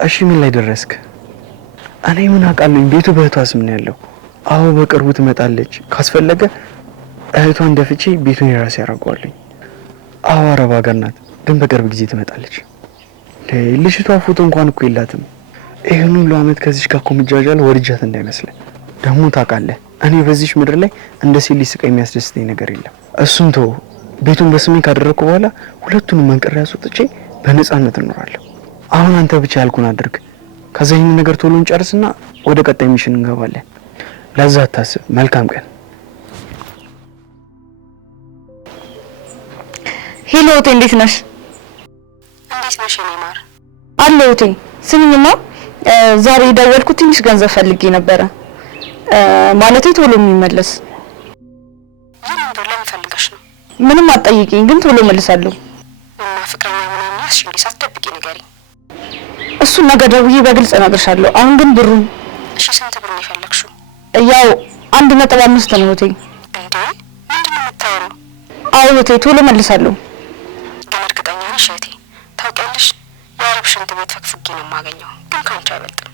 እሺ ምን ላይ ደረስክ? እኔ ምን አውቃለሁ ቤቱ በእህቷ ስም ነው ያለው። አዎ በቅርቡ ትመጣለች። ካስፈለገ እህቷን ደፍቼ ቤቱን የራሴ ያደርገዋለሁ። አዎ አረብ ሀገር ናት ግን በቅርብ ጊዜ ትመጣለች። ልጅቷ ፎቶ እንኳን እኮ የላትም። ይሄን ሁሉ አመት ከዚህ ጋር ኮምጃጃል ወርጃት እንዳይመስል። ደግሞ ታውቃለህ እኔ በዚህ ምድር ላይ እንደ ሲሊ ስቃይ የሚያስደስተኝ ነገር የለም። እሱን ተው። ቤቱን በስሜ ካደረኩ በኋላ ሁለቱንም መንቀር ያስወጥቼ በነፃነት እኖራለሁ። አሁን አንተ ብቻ ያልኩን አድርግ። ከዛ ይሄን ነገር ቶሎ እንጨርስና ወደ ቀጣይ ሚሽን እንገባለን። ለዛ አታስብ። መልካም ቀን። ሄሎ እቴ እንዴት ነሽ? እንዴት ነሽ ኔማር? አለሁ እቴ። ስሚኝማ ዛሬ ደወልኩት ትንሽ ገንዘብ ፈልጌ ነበረ። ማለቴ ቶሎ የሚመለስ። ለምን ፈልገሽ ነው? ምንም አትጠይቂኝ ግን ቶሎ መልሳለሁ። እና ፍቅረኛ ምናምን ያስሽ እንዴ? ሳትደብቂ ንገሪኝ። እሱን ነገ ደውዬ በግልጽ እነግርሻለሁ። አሁን ግን ብሩን። እሺ ስንት ብር ነው የፈለግሽው? ያው 1.5 ነው እቴ። እንዴ ምንድነው የምታወሪው? አዎ እቴ ቶሎ መልሳለሁ። ግን እርግጠኛ ነሽ እህቴ? ታውቂያለሽ የአረብ ሽንት ቤት ፈግፍጌ ነው የማገኘው፣ ግን ካንቺ አይበልጥም።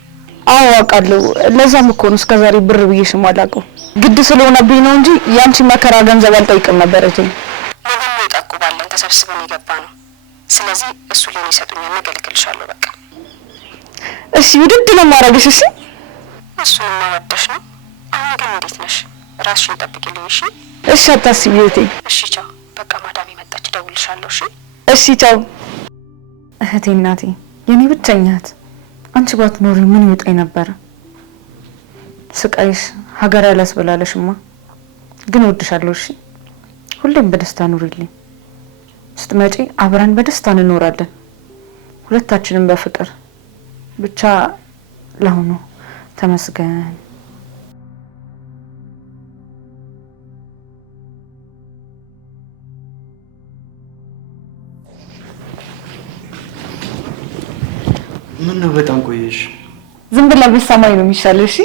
አዎ አውቃለሁ። ለዛም እኮ ነው እስከዛሬ ብር ብዬሽም አላውቀው። ግድ ስለሆነብኝ ነው እንጂ ያንቺ መከራ ገንዘብ አልጠይቅም ነበር እቴ። ነገም ነው ይጠቁባለን ተሰብስበን የገባ ነው። ስለዚህ እሱ ለኔ ይሰጡኛል፣ ነገ እልክልሻለሁ። በቃ እሺ ውድድ ነው ማረግሽ። እሺ እሱን ማወደሽ ነው። አሁን ግን እንዴት ነሽ? ራስሽን ጠብቂልኝ እሺ? እሺ አታስቢ እቴ። እሺ ቻው። በቃ ማዳም መጣች፣ እደውልልሻለሁ። እሺ እሺ ቻው። እህቴ እናቴ የኔ ብቸኛ እህት፣ አንቺ ባትኖሪ ምን ይወጣኝ ነበር? ስቃይሽ ሀገር ያላስበላለሽማ። ግን እወድሻለሁ። እሺ ሁሌም በደስታ ኑሪልኝ። ስትመጪ አብረን በደስታ እንኖራለን፣ ሁለታችንም በፍቅር ብቻ። ለአሁኑ ተመስገን። ምን ነው በጣም ቆየሽ? ዝም ብለህ ብትሰማኝ ነው የሚሻለው። እሺ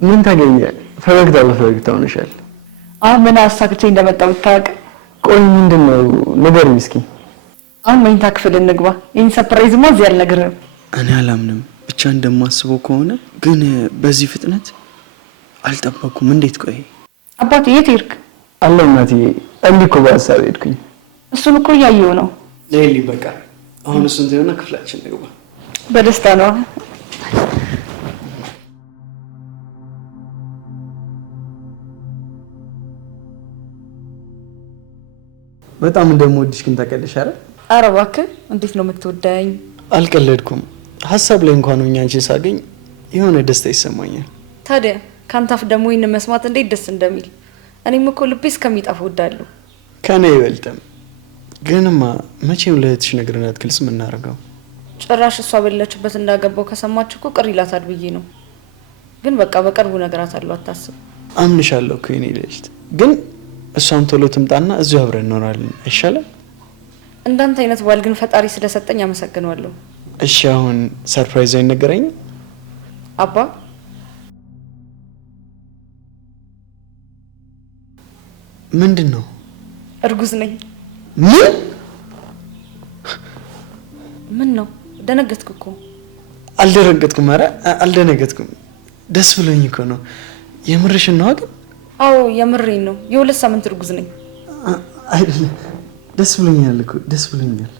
ምን ታገኘ? ፈገግታ በፈገግታ ሆነሻል። አሁን ምን አሳክቼ እንደመጣሁ ታውቅ? ቆይ ምንድነው? ንገሪኝ እስኪ። አሁን መኝታ ክፍል እንግባ። ይሄን ሰርፕራይዝማ እዚህ አልነግርህም። እኔ አላምንም። ብቻ እንደማስበው ከሆነ ግን በዚህ ፍጥነት አልጠበኩም። እንዴት? ቆይ አባቴ የት ሄድክ? አለው እናትዬ። እንዲህ እኮ በሀሳብ ሄድኩኝ። እሱን እኮ እያየሁ ነው። ሌሊ በቃ አሁን እሱን ተይውና ክፍላችን እንግባ። በደስታ ነው። በጣም እንደምወድሽ ግን ታውቂያለሽ አይደል? ኧረ እባክህ እንዴት ነው የምትወደኝ? አልቀለድኩም። ሀሳብ ላይ እንኳን ሆኜ አንቺን ሳገኝ የሆነ ደስታ ይሰማኛል። ታዲያ ካንተ አፍ ደግሞ ይህን መስማት እንዴት ደስ እንደሚል። እኔም እኮ ልቤ እስከሚጠፋ እወዳለሁ። ከኔ ይበልጥም። ግንማ መቼም ለእህትሽ ነግረናት ግልጽ የምናደርገው። ጭራሽ እሷ በሌለችበት እንዳገባው ከሰማች እኮ ቅር ይላታል ብዬ ነው። ግን በቃ በቅርቡ እነግራታለሁ፣ አታስብ። አምንሻለሁ እኮ የኔ ልጅ። ግን እሷም ቶሎ ትምጣና እዚሁ አብረን እንኖራለን አይሻልም? እንዳንተ አይነት ባል ግን ፈጣሪ ስለሰጠኝ አመሰግናለሁ። እሺ አሁን ሰርፕራይዝ አይነገረኝም? አባ ምንድን ነው? እርጉዝ ነኝ። ምን ነው ደነገጥክ እኮ? አልደነገጥኩም። ኧረ አልደነገጥኩም። ደስ ብሎኝ እኮ ነው። የምርሽን ነው ግን? አዎ የምሬን ነው። የ2 ሳምንት እርጉዝ ነኝ። አይደለም ደስ ብሎኛል እኮ ደስ ብሎኛል።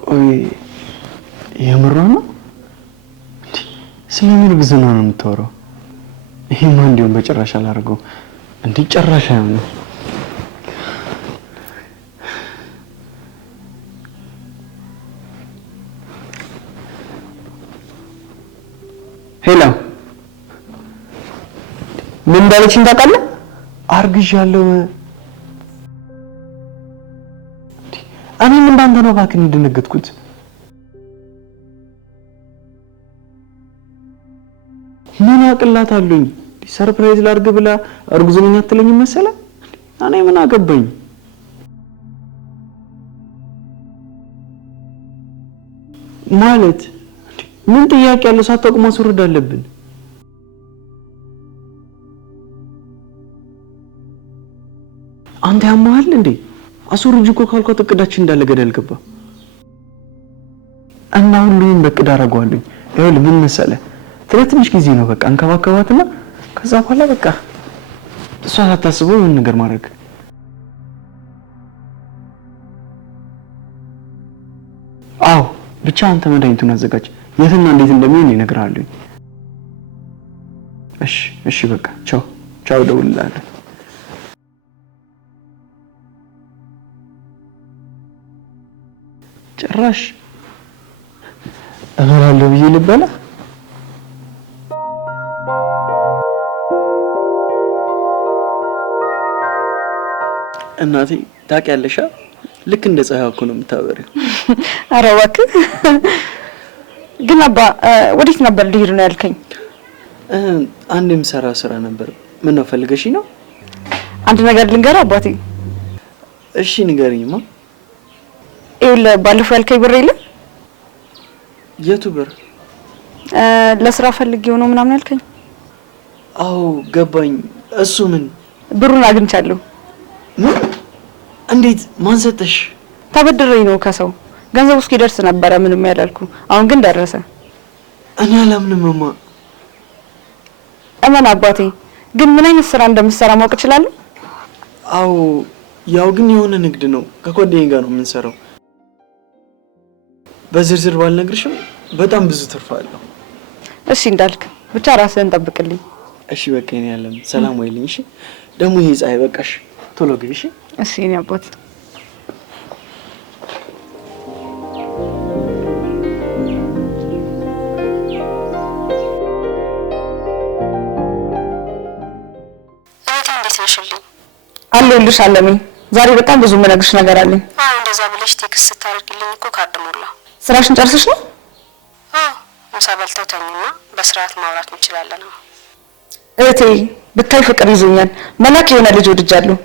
ቆይ የምሯ ነው? ስለምን እርግዝና ነው የምታወራው? ይሄማ እንዲሁም በጭራሽ አላደርገውም። እንዴ ጭራሽ አይሆንም። ሄሎ ምን እንዳለችኝ ታውቃለህ? አርግዣለሁ። እኔም እንዳንተ ነው እባክህ የደነገጥኩት። ምን አቅላታለሁኝ? ሰርፕራይዝ ላድርግ ብላ እርጉዝ ነኝ አትለኝም መሰለህ? እኔ ምን አገባኝ? ማለት ምን ጥያቄ ያለው? ሳታውቅ ማስወረድ አለብን? አንተ ያማሃል እንዴ? አስወርጅ እኮ ካልኳት እቅዳችን እንዳለ ገደል ገባ እና ሁሉንም በእቅድ አደርገዋለሁ። ይኸውልህ ምን መሰለህ ትንሽ ጊዜ ነው በቃ እንከባከባትና ከዛ በኋላ በቃ እሷ ሳታስበው የሆነ ነገር ማድረግ። አዎ ብቻ አንተ መድኃኒቱን አዘጋጅ። የትና እንዴት እንደሚሆን እነግርሃለሁ። እሺ በቃ ቻው ቻው፣ እደውልልሃለሁ። ጭራሽ እኖራለሁ ብዬ ልበላ። እናቴ ታውቂያለሽ፣ ልክ እንደ ፀሐይ እኮ ነው የምታበሪው። ኧረ እባክህ ግን አባ ወዴት ነበር ልሄድ ነው ያልከኝ? አንድ የምሰራ ስራ ነበር። ምን ነው ፈልገሽ ነው? አንድ ነገር ልንገርህ አባቴ። እሺ ንገሪኝማ። ይኸውልህ ባለፈው ያልከኝ ብር የለ? የቱ ብር? ለስራ ፈልጌው ነው ምናምን ያልከኝ? አዎ ገባኝ። እሱ ምን? ብሩን አግኝቻለሁ። ምን? እንዴት? ማን ሰጠሽ? ተበድሬ ነው ከሰው። ገንዘቡ እስኪደርስ ነበረ ምንም ያላልኩ። አሁን ግን ደረሰ። እኔ አላምንምማ። እመን አባቴ። ግን ምን አይነት ስራ እንደምትሰራ ማወቅ እችላለሁ? አዎ ያው ግን የሆነ ንግድ ነው። ከጓደኛዬ ጋር ነው የምንሰራው። በዝርዝር ባልነግርሽም በጣም ብዙ ትርፍ አለው። እሺ እንዳልክ ብቻ ራስህን ጠብቅልኝ። እሺ በቃ እኔ ያለም ሰላም ወይልኝ። እሺ ደግሞ ይሄ ፀሐይ በቃሽ፣ ቶሎ ግቢ። እሺ እሺ እኔ አባት አለሁልሽ አለሜ። ዛሬ በጣም ብዙ የምነግርሽ ነገር አለኝ። አዎ እንደዛ ብለሽ ቴክስት ስታደርግልኝ እኮ ካርድ ሞላ። ስራሽን ጨርሰሽ ነው? አዎ ምሳ በልተው ተኙና በስርዓት ማውራት እንችላለን። እህቴ ብታይ ፍቅር ይዞኛል። መላክ የሆነ ልጅ ወድጃለሁ።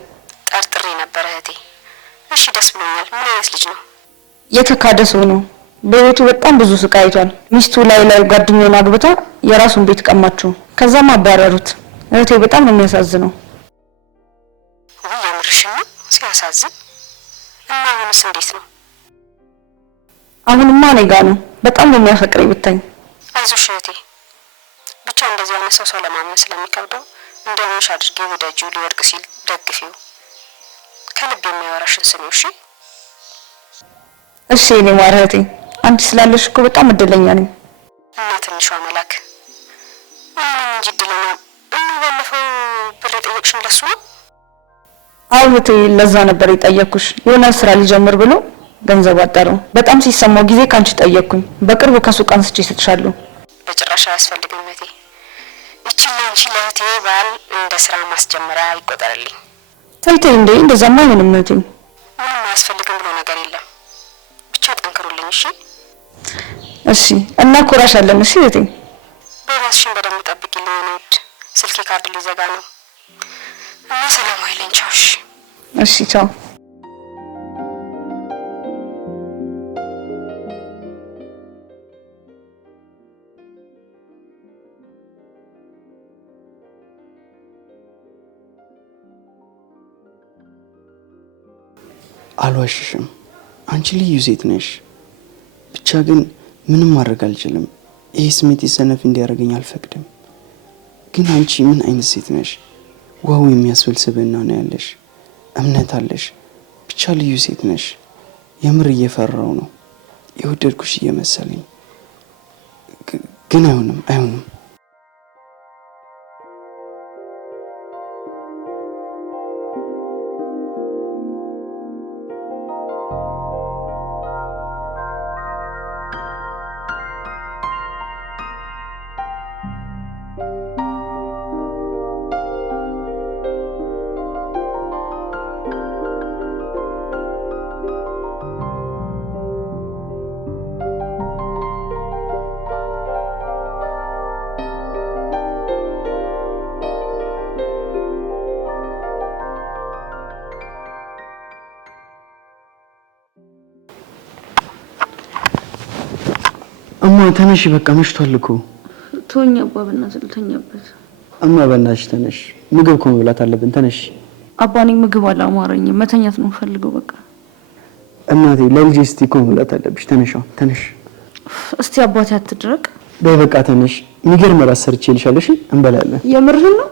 ጠርጥሬ ነበር እህቴ። እሺ ደስ ብሎኛል። ምን አይነት ልጅ ነው? የተካደ ሰው ነው። በህይወቱ በጣም ብዙ ስቃይ አይቷል። ሚስቱ ላይ ጓደኛውን አግብታ የራሱን ቤት ቀማችሁ፣ ከዛም አባረሩት። እህቴ በጣም ነው የሚያሳዝነው። ሲያሳዝን። እና አሁንስ እንዴት ነው? አሁንማ እኔ ጋር ነው። በጣም ነው የሚያፈቅረኝ ብታይ። አይዞሽ እህቴ። ብቻ እንደዚህ አይነት ሰው ለማመን ስለሚከብደው እንደምንሽ አድርጌ ወዳጁ ሊወድቅ ሲል ደግፊው። ከልብ የሚያወራሽን ስሚው። እሺ እሺ እኔ ማር እህቴ፣ አንቺ ስላለሽ እኮ በጣም እድለኛ ነኝ። እና ትንሿ መላክ ምንም እንጂ እድለኛ። እና ባለፈው ብር ጠየቅሽኝ ለሱ ነው? አውቴ ለዛ ነበር የጠየቅኩሽ። የሆነ ስራ ሊጀምር ብሎ ገንዘብ አጣረው። በጣም ሲሰማው ጊዜ ካንቺ ጠየቅኩኝ። በቅርቡ ከሱቅ አንስቼ እሰጥሻለሁ። በጭራሽ አያስፈልግም እህቴ። እቺን ለአንቺ ለእህቴ ባል እንደ ስራ ማስጀመሪያ ይቆጠርልኝ። ተይቴ እንዴ እንደዛማ አይሆንም እህቴ። ምንም አያስፈልግም ብሎ ነገር የለም። ብቻ ጠንክሩልኝ። እሺ እሺ። እና ኮራሻለን። እሺ እህቴ። በራስሽን በደንብ ጠብቂልኝ። እኔድ ስልኬ ካርድ ሊዘጋ ነው እና ሰላም አይለኝ። ቻው። እሺ ቻው። አልዋሽሽም፣ አንቺ ልዩ ሴት ነሽ። ብቻ ግን ምንም ማድረግ አልችልም። ይሄ ስሜት ሰነፍ እንዲያደርገኝ አልፈቅድም። ግን አንቺ ምን አይነት ሴት ነሽ? ዋው የሚያስብል ስብዕና ነው ያለሽ። እምነት አለሽ። ብቻ ልዩ ሴት ነሽ። የምር እየፈራው ነው። የወደድኩሽ እየመሰለኝ ግን አይሆንም። እማ ተነሽ፣ በቃ መሽቷል እኮ። ተወኝ አባ፣ በእናትህ ልተኛበት። እማ በእናትሽ ተነሽ፣ ምግብ እኮ መብላት አለብን። ተነሽ። አባኔ ምግብ አላማረኝም፣ መተኛት ነው ፈልገው። በቃ እናቴ ለልጄ እስቲ እኮ መብላት አለብሽ። ተነሽ። እስቲ አባቴ አትድረቅ። በቃ ተነሽ። የሚገርም እራት ሰርቼልሻለሁ። እሺ እንበላለን። የምርህን ነው?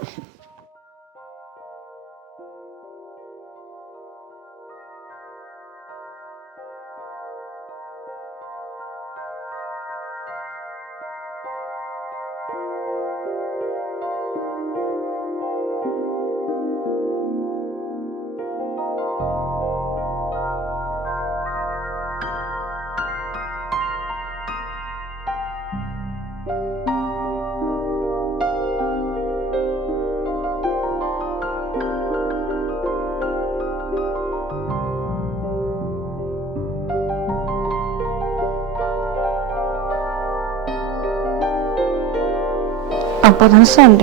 አባ ተነሳ እንዴ?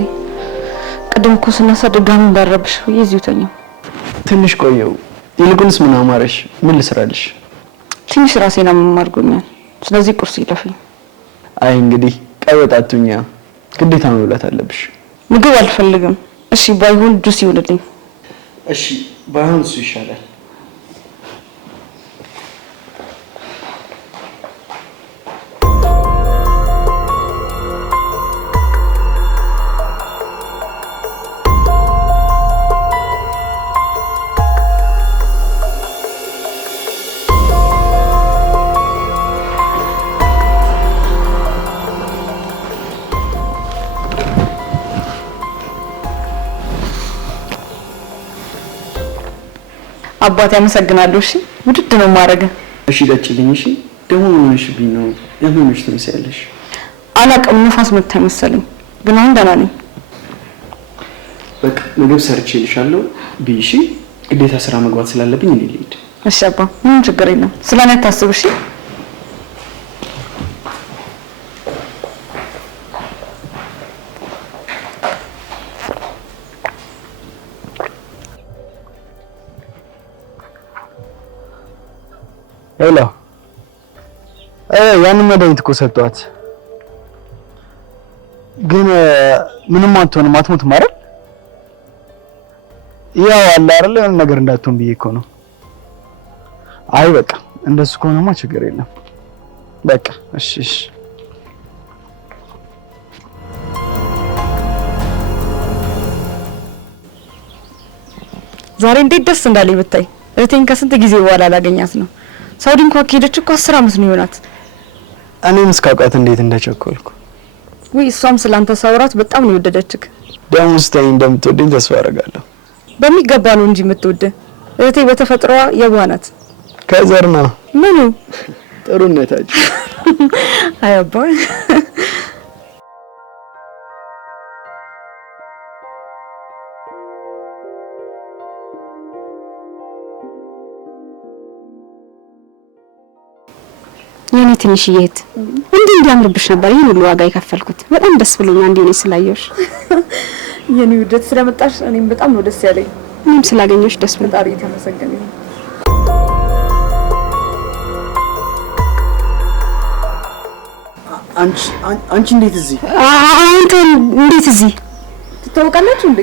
ቅድም እኮ ስነሳ ድጋሚ እንዳረብሽ ይዚው ተኛው። ትንሽ ቆየው። ይልቁንስ ምን አማረሽ? ምን ልስራልሽ? ትንሽ ራሴን አማርጎኛል። ስለዚህ ቁርስ ይለፈኝ። አይ እንግዲህ ቀበጣቱኛ ግዴታ መብላት አለብሽ። ምግብ አልፈልግም። እሺ ባይሆን ጁስ ይውልልኝ። እሺ ባይሆን እሱ ይሻላል። አባቴ አመሰግናለሁ። እሺ ውድድ ነው ማረገ። እሺ ጠጪልኝ። እሺ ደግሞ ምን ሆነሽብኝ ነው? ያመመሽ ትመስያለሽ። አላቅም፣ ንፋስ መታኝ መሰለኝ፣ ግን አሁን ደህና ነኝ። በቃ ምግብ ሰርቼልሻለሁ ብይ። እሺ ግዴታ ስራ መግባት ስላለብኝ እኔ ልሂድ። እሺ አባ፣ ምንም ችግር የለም። ስለኔ አታስብ። እሺ ሄሎ። ያንን መድኃኒት እኮ ሰጧት፣ ግን ምንም አትሆንም፣ አትሞትም አይደል? ያው አለ አይደል የሆነ ነገር እንዳትሆን ብዬ እኮ ነው። አይ በቃ እንደሱ ከሆነማ ችግር የለም። በቃ እሺ። ዛሬ እንዴት ደስ እንዳለኝ ብታይ። እህቴን ከስንት ጊዜ በኋላ ላገኛት ነው። ሳውዲ እንኳን ከሄደች እኮ 10 ዓመት ነው ይሆናት። እኔም እስካውቃት እንዴት እንደቸኮልኩ። ወይ እሷም ስላንተ ሳውራት በጣም ነው የወደደችክ። ደግሞ ስታይ እንደምትወደኝ ተስፋ አደርጋለሁ። በሚገባ ነው እንጂ የምትወደው። እህቴ በተፈጥሯ የዋህ ናት። ከዘርና ምኑ ጥሩነታችሁ። አይ አባ የኔ ትንሽዬ እህት እንዲህ እንዲያምርብሽ ነበር ይሄን ሁሉ ዋጋ የከፈልኩት። በጣም ደስ ብሎኛል እንዲህ ነው ስላየሽ። የኔ ውደት ስለመጣሽ እኔም በጣም ነው ደስ ያለኝ። እኔም ስላገኘሽ ደስ ብሎኛል። ፈጣሪ የተመሰገነ ይሁን። አንቺ እንዴት እዚህ? አንተ እንዴት እዚህ? ትታወቃላችሁ እንዴ?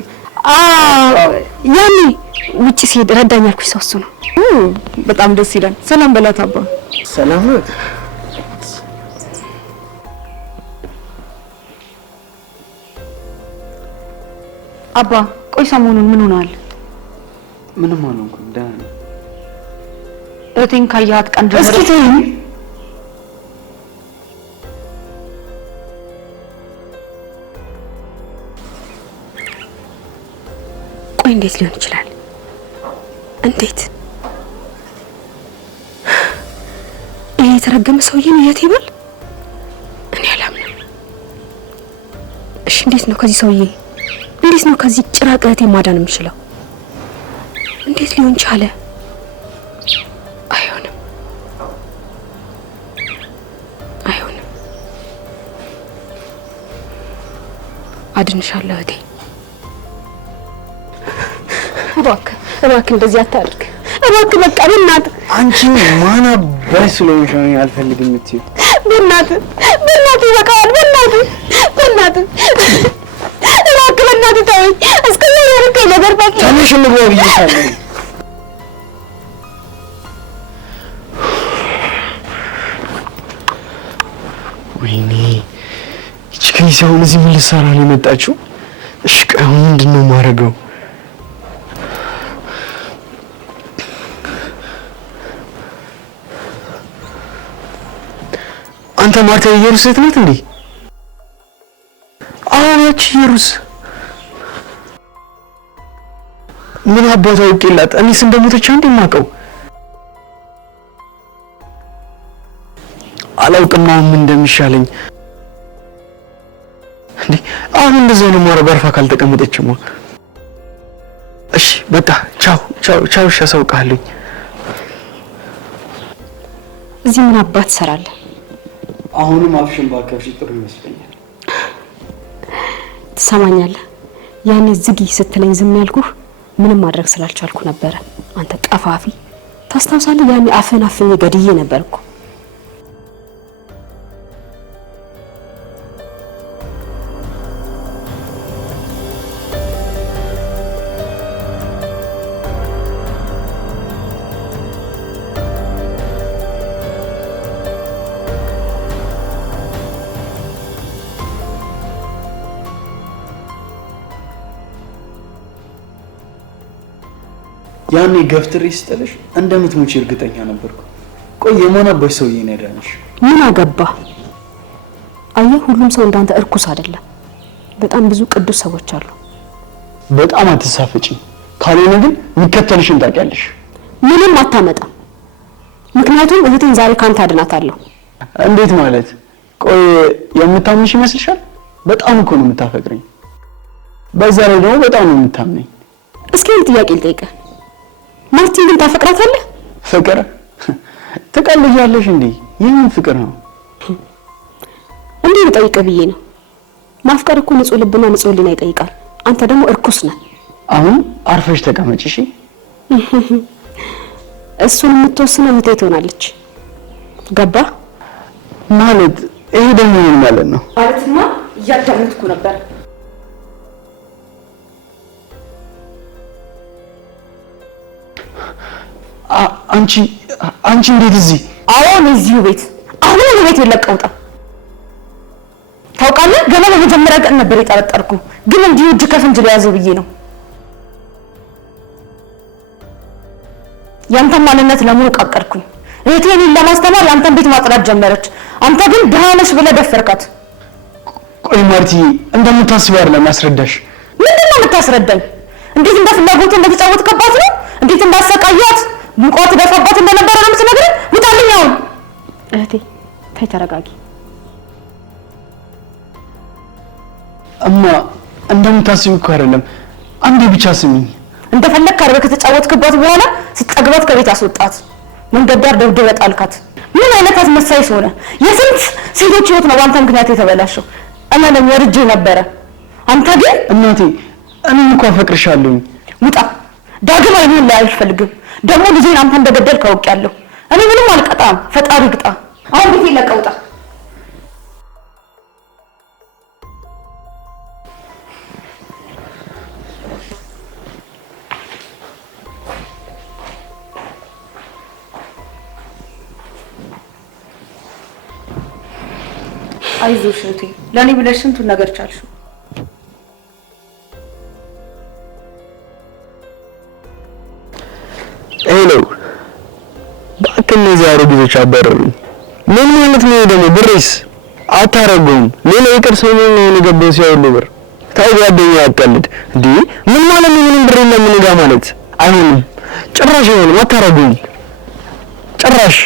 ያኔ ውጪ ሲሄድ ረዳኝ ያልኩሽ ሰው እሱ ነው። በጣም ደስ ይላል። ሰላም በላት አባ። ሰላም ነው አባ። ቆይ ሰሞኑን ምን ሆነሃል? ምንም አልሆንኩም፣ ደህና ነኝ። እህቴን ካየሃት ቀን ጀምሮ እስኪ ተይኝ። ቆይ እንዴት ሊሆን ይችላል? እንዴት ይሄ የተረገመ ሰውዬ ነው የት ይባል? እኔ አላምንም። እሺ እንዴት ነው ከዚህ ሰውዬ እንዴት ነው ከዚህ ጭራቅ እህቴ ማዳን የምችለው? እንዴት ሊሆን ቻለ? አይሆንም። አድንሻለሁ እህቴ። እባክህ እንደዚህ አታድርግ። እባክህ በቃ በእናትህ። አንቺ ማን አባይ ስለሆንሽ ነው አልፈልግም የምትይው? በእናትህ ይበቃዋል። በእናትህ እባክህ በእናትህ ተወኝ። እስከዛ ያረከኝ ነገር ባክ ተነሽ እንግባ ብዬሻለሁ። ወይኔ ይቺ ከይሲ አሁን እዚህ ምን ልትሰራ ነው የመጣችው? እሺ ቆይ አሁን ምንድን ነው የማደርገው? አንተ ማርታ የኢየሩስ ሴት ናት እንዴ? አዎ ያቺ ኢየሩስ። ምን አባቷ አውቄላት እኔስ እንደሞተች አንዴ የማውቀው አላውቅም። አሁን ምን እንደሚሻለኝ እንዴ? አሁን እንደዚህ ነው ማረግ አርፋ ካልተቀመጠችማ። እሺ በቃ ቻው ቻው ቻው። እሺ አሳውቃለሁ። እዚህ ምን አባት ትሰራለህ? አሁንም አፍሽን ባከብሽ ጥሩ ይመስለኛል። ትሰማኛለህ? ያኔ ዝጊ ስትለኝ ዝም ያልኩህ ምንም ማድረግ ስላልቻልኩ ነበረ። አንተ ቀፋፊ ታስታውሳለህ? ያኔ አፍህን አፍኜ ገድዬ ነበርኩ። ያኔ ገፍትሬ ስጥልሽ እንደምትሞቺ እርግጠኛ ነበርኩ። ቆይ የማናባሽ ሰውዬ ነው ያዳነሽ? ምን አገባ? አየህ፣ ሁሉም ሰው እንዳንተ እርኩስ አይደለም። በጣም ብዙ ቅዱስ ሰዎች አሉ። በጣም አትሳፈጪ። ካልሆነ ግን የሚከተልሽን ታውቂያለሽ። ምንም አታመጣም። ምክንያቱም እህቴን ዛሬ ካንተ አድናታለሁ። እንዴት ማለት? ቆይ የምታምንሽ ይመስልሻል? በጣም እኮ ነው የምታፈቅረኝ። በዛ ላይ ደግሞ በጣም ነው የምታምነኝ። እስኪ አንድ ጥያቄ ልጠይቅህ። ማርቲን ግን ታፈቅራታለህ? ፍቅር? ትቀልጃለሽ እንዴ? የምን ፍቅር ነው? እንዴ ልጠይቅህ ብዬ ነው። ማፍቀር እኮ ንጹህ ልብና ንጹህ ሕሊና ይጠይቃል። አንተ ደግሞ እርኩስ ነህ። አሁን አርፈሽ ተቀመጪ እሺ? እሱን የምትወስነው እህቴ ትሆናለች። ገባ? ማለት ይሄ ደግሞ ምን ማለት ነው? ማለትማ እያዳመጥኩ ነበር። አንቺ እንዴት እዚህ? አሁን እዚሁ ቤት አሁን ቤት የለቀውጣ ታውቃለህ? ገና በመጀመሪያ ቀን ነበር የጠረጠርኩ፣ ግን እንዲሁ እጅ ከፍንጅ ለያዘው ብዬ ነው። ያንተ ማንነት ለምን ቃቀርኩኝ? እህቴን ለማስተማር ያንተን ቤት ማጥራት ጀመረች። አንተ ግን ደህና ነሽ ብለህ ደፈርካት። ቆይ ማርቲ፣ እንደምታስቢው አይደለም ያስረዳሽ። ምንድን ነው የምታስረዳኝ? እንዴት እንደፍላጎት እንደተጫወትከባት ነው? እንዴት እንዳሰቃያት ሙቀት ደፋባት እንደነበረ ነው የምትነግረኝ? ውጣልኝ አሁን። እህቴ ተይ ተረጋጊ። እማ እንደምታስቢው እኮ አይደለም። አንዴ ብቻ ስሚኝ። እንደፈለክ አድርገህ ከተጫወትክባት በኋላ ስትጠግባት ከቤት አስወጣት። መንገድ ዳር ደብድበህ ጣልካት። ምን አይነት አስመሳይ ሰው ነህ? የስንት ሴቶች ህይወት ነው በአንተ ምክንያት የተበላሸው። እኔ ለምን ወርጄ ነበረ። አንተ ግን እናቴ፣ እኔም እኮ አፈቅርሻለሁኝ። ውጣ። ዳግም አይኑን ላይ አልፈልግም። ደግሞ ልጄን አንተ እንደገደልክ አውቄያለሁ። እኔ ምንም አልቀጣም። ፈጣሪ ግጣ። አሁን ቤቴን ለቀህ ውጣ። አይዞሽ እህቴ፣ ለኔ ብለሽ ስንቱን ነገር ቻልሽው። ሄሎ፣ እባክህ እነዚህ አሮጊቶች አባረሩኝ። ምን ማለት ነው ደግሞ? ብሬስ አታረጉም። ሌላ ይቅር ሰው ነው የገባው ሲያውሉ ብር። ታይ ጓደኛ ያቀልድ እንዴ? ምን ማለት ነው? ምንም ብር የለም ምን ጋር ማለት አይሆንም። ጭራሽ አይሆንም። አታረጉም ጭራሽ